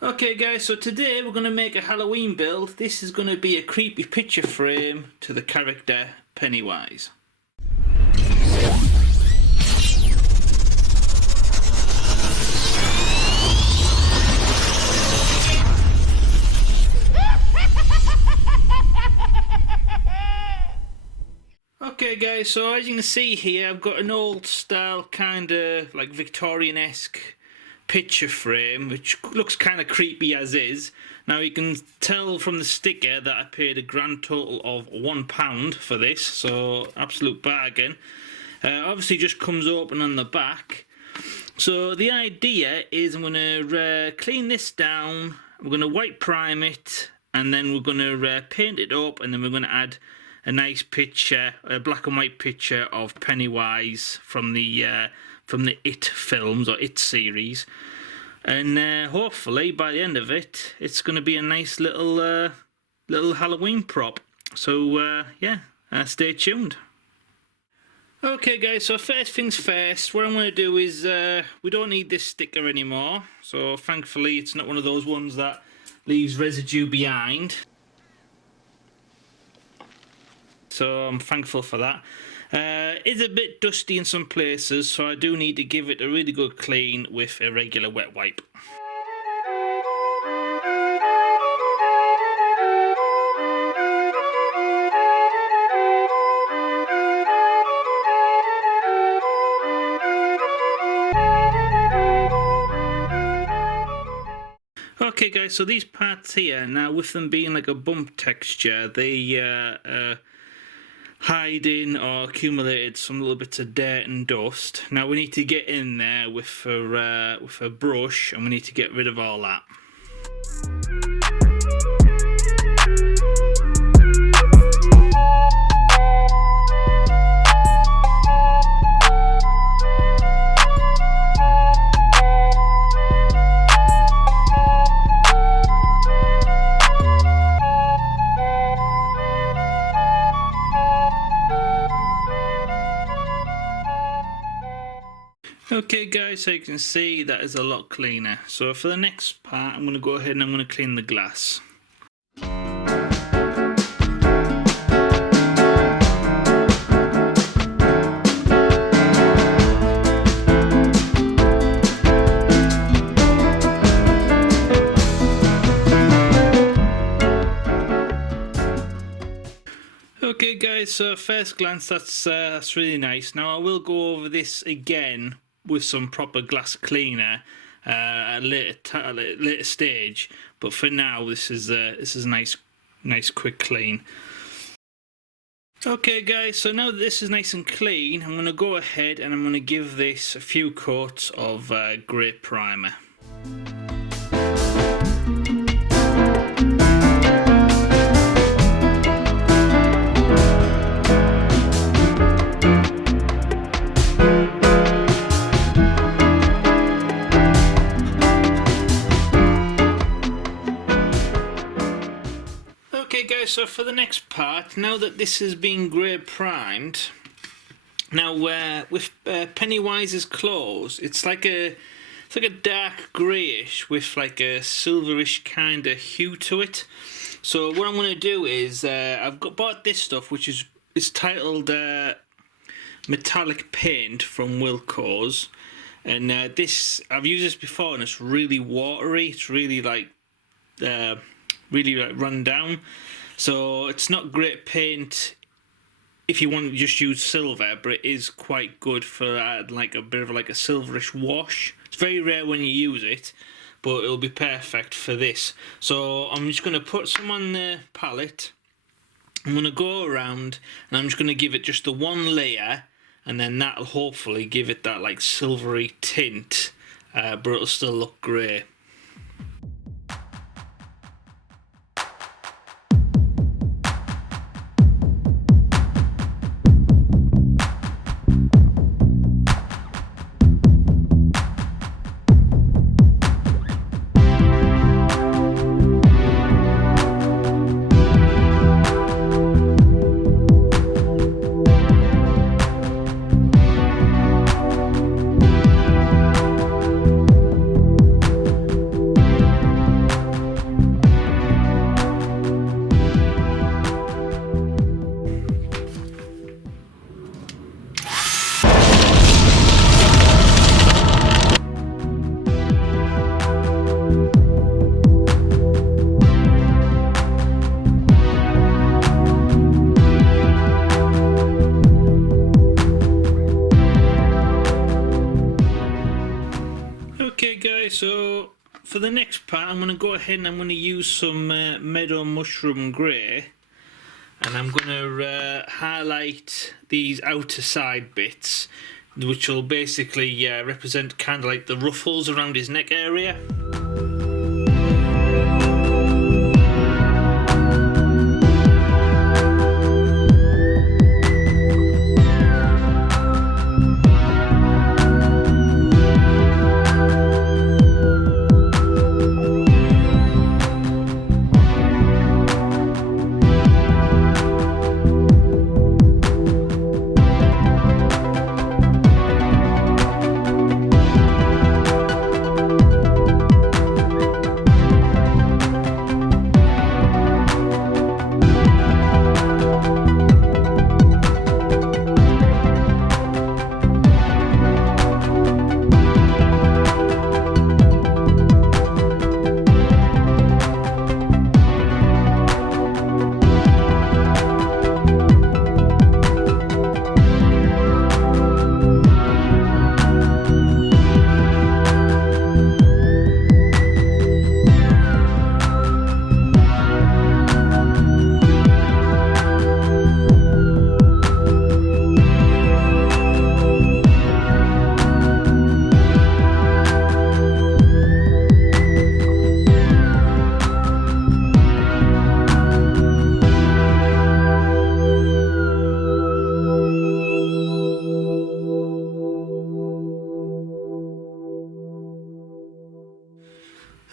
Okay guys, so today we're going to make a Halloween build. This is going to be a creepy picture frame to the character Pennywise. Okay guys, so as you can see here, I've got an old style kind of like Victorian-esque picture frame, which looks kind of creepy as is. Now you can tell from the sticker that I paid a grand total of £1 for this, so absolute bargain. Obviously just comes open on the back. So the idea is I'm going to clean this down, we're going to white prime it, and then we're going to paint it up, and then we're going to add a nice picture, a black and white picture of Pennywise from the It films or It series, and hopefully by the end of it, it's going to be a nice little Halloween prop. So yeah, stay tuned. Okay guys, so first things first, what I'm going to do is we don't need this sticker anymore. So thankfully, it's not one of those ones that leaves residue behind. So I'm thankful for that. It's a bit dusty in some places, so I do need to give it a really good clean with a regular wet wipe. Okay guys, so these parts here, now with them being like a bump texture, they hiding or accumulated some little bits of dirt and dust. Now we need to get in there with a brush, and we need to get rid of all that. Okay guys, so you can see that is a lot cleaner. So for the next part, I'm going to go ahead and I'm going to clean the glass. Okay guys, so at first glance that's really nice. Now I will go over this again with some proper glass cleaner at a later stage, but for now this is a nice quick clean. Okay guys, so now that this is nice and clean, I'm going to go ahead and I'm going to give this a few coats of grey primer. Okay guys, so for the next part, now that this has been grey primed, now with Pennywise's clothes, it's like a dark greyish with like a silverish kind of hue to it. So what I'm going to do is I've bought this stuff, which is titled metallic paint from Wilco's, and this I've used this before and it's really watery. It's really like run down, so it's not great paint if you want to just use silver, but it is quite good for like a bit of like a silverish wash. It's very rare when you use it, but it'll be perfect for this. So I'm just going to put some on the palette. I'm going to go around and I'm just going to give it just the one layer, and then that'll hopefully give it that like silvery tint, but it'll still look grey. for the next part, I'm going to go ahead and I'm going to use some meadow mushroom grey, and I'm going to highlight these outer side bits, which will basically represent kind of like the ruffles around his neck area.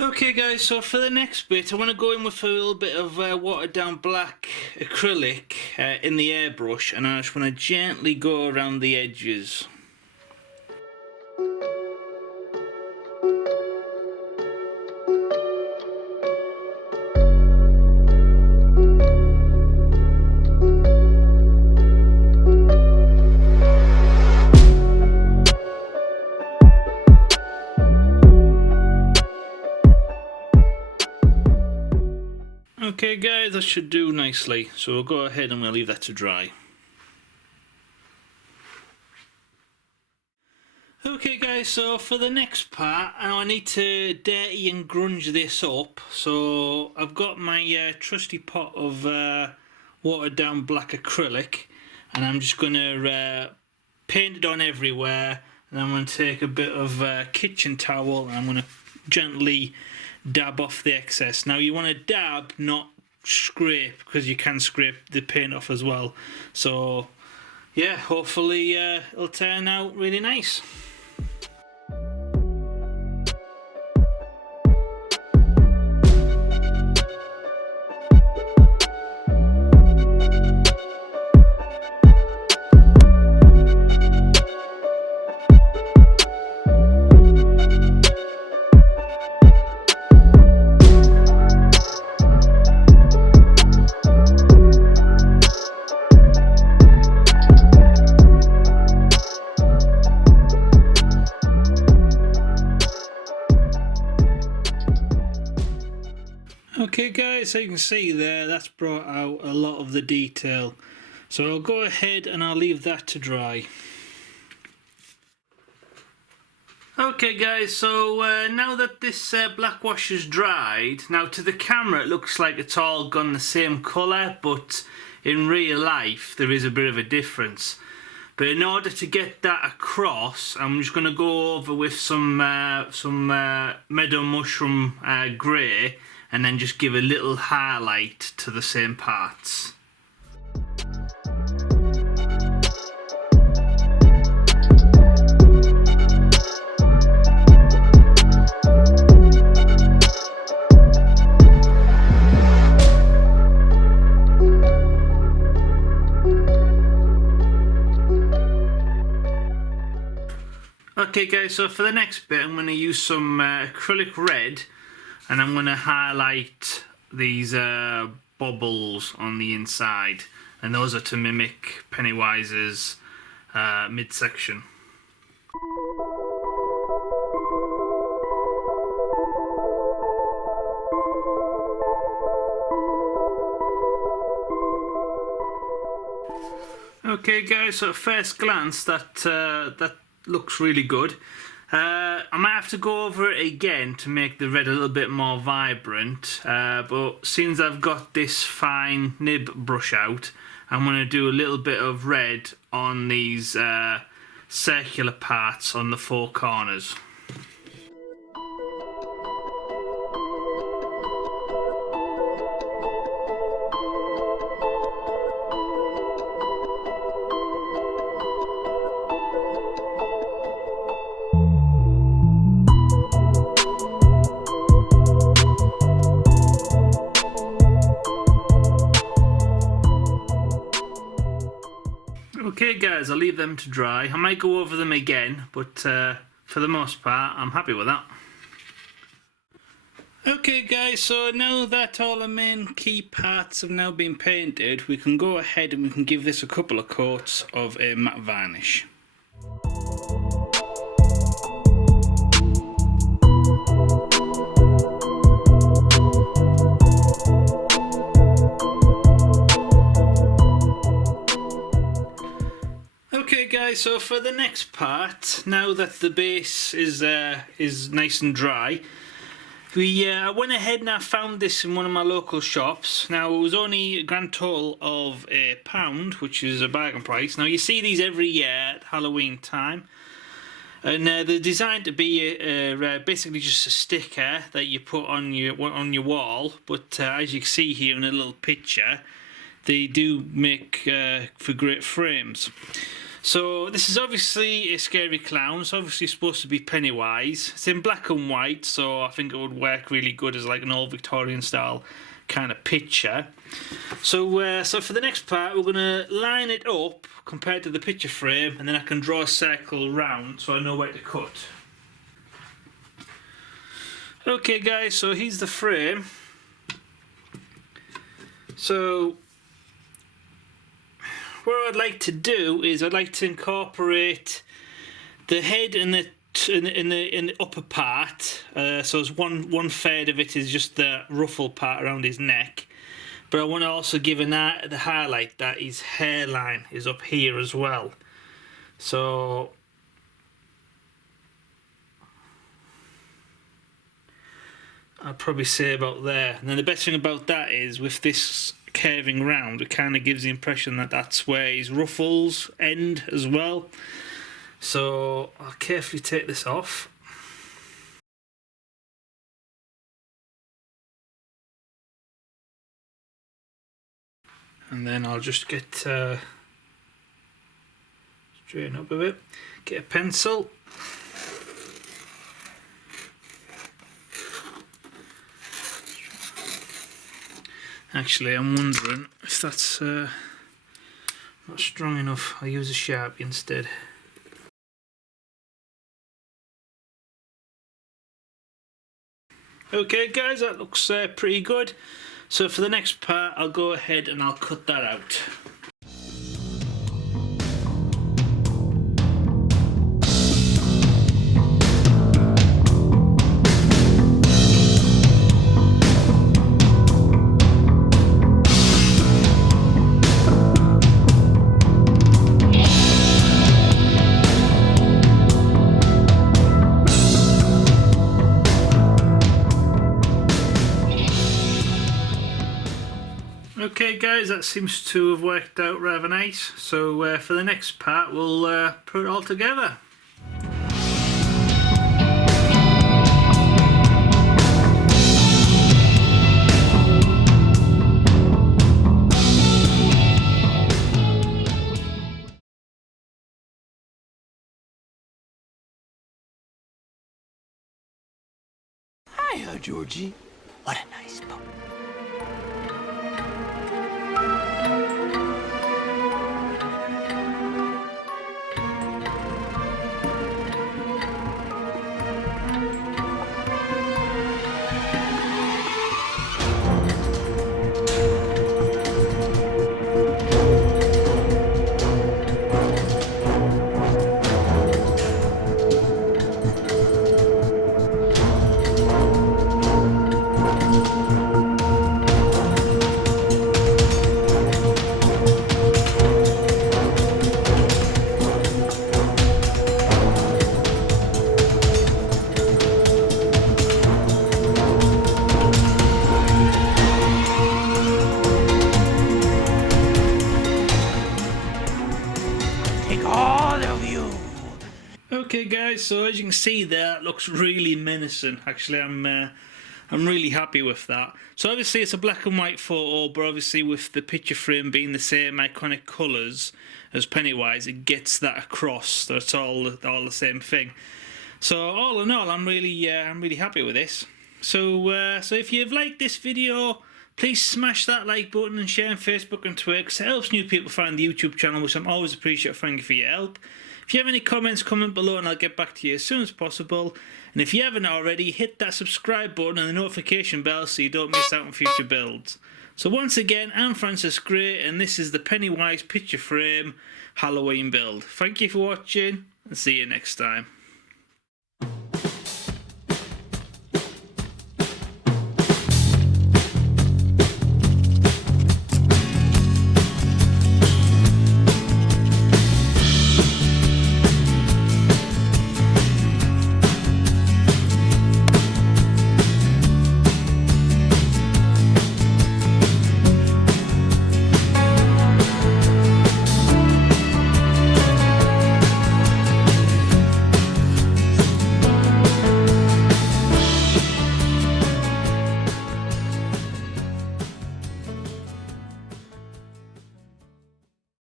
Okay guys, so for the next bit I want to go in with a little bit of watered down black acrylic in the airbrush, and I just want to gently go around the edges. Okay guys, that should do nicely, so we'll go ahead and we'll leave that to dry. Okay guys, so for the next part I need to dirty and grunge this up. So I've got my trusty pot of watered down black acrylic, and I'm just going to paint it on everywhere, and I'm going to take a bit of kitchen towel and I'm going to gently dab off the excess. Now you want to dab, not scrape, because you can scrape the paint off as well. So yeah, hopefully it'll turn out really nice. Okay guys, so you can see there, that's brought out a lot of the detail. So I'll go ahead and I'll leave that to dry. Okay guys, so now that this black wash is dried, now to the camera it looks like it's all gone the same colour, but in real life there is a bit of a difference. But in order to get that across, I'm just going to go over with some meadow mushroom grey, and then just give a little highlight to the same parts. Okay guys, so for the next bit I'm going to use some acrylic red, and I'm going to highlight these bubbles on the inside, and those are to mimic Pennywise's midsection. Okay guys, so at first glance that looks really good. I might have to go over it again to make the red a little bit more vibrant, but since I've got this fine nib brush out, I'm going to do a little bit of red on these circular parts on the four corners. Okay guys, I'll leave them to dry. I might go over them again, but for the most part, I'm happy with that. Okay guys, so now that all the main key parts have now been painted, we can go ahead and we can give this a couple of coats of a matte varnish. Okay guys, so for the next part, now that the base is nice and dry, I went ahead and I found this in one of my local shops. Now it was only a grand total of £1, which is a bargain price. Now you see these every year at Halloween time, and they're designed to be basically just a sticker that you put on your wall. But as you can see here in a little picture, they do make for great frames. So this is obviously a scary clown. It's obviously supposed to be Pennywise. It's in black and white, so I think it would work really good as like an old Victorian style kind of picture. So for the next part, we're going to line it up compared to the picture frame, and then I can draw a circle round so I know where to cut. Okay guys, so here's the frame. So what I'd like to do is I'd like to incorporate the head in the upper part. So it's one third of it is just the ruffle part around his neck, but I want to also give the highlight that his hairline is up here as well. So I'd probably say about there. And then the best thing about that is with this curving round, it kind of gives the impression that that's where his ruffles end as well. So I'll carefully take this off. And then I'll just get straighten up a bit, get a pencil. Actually, I'm wondering if that's not strong enough. I'll use a Sharpie instead. Okay guys, that looks pretty good. So for the next part, I'll go ahead and I'll cut that out. Okay guys, that seems to have worked out rather nice. So for the next part, we'll put it all together. Hiya, Georgie. What a nice boat. Okay, guys. So as you can see, there, it looks really menacing. Actually, I'm really happy with that. So obviously it's a black and white photo, but obviously with the picture frame being the same iconic colours as Pennywise, it gets that across. That's all the same thing. So all in all, I'm really happy with this. So so if you've liked this video, please smash that like button and share on Facebook and Twitter, because it helps new people find the YouTube channel, which I'm always appreciative. Thank you for your help. If you have any comments, comment below and I'll get back to you as soon as possible. And if you haven't already, hit that subscribe button and the notification bell so you don't miss out on future builds. So once again, I'm Francis Gray and this is the Pennywise picture frame Halloween build. Thank you for watching and see you next time.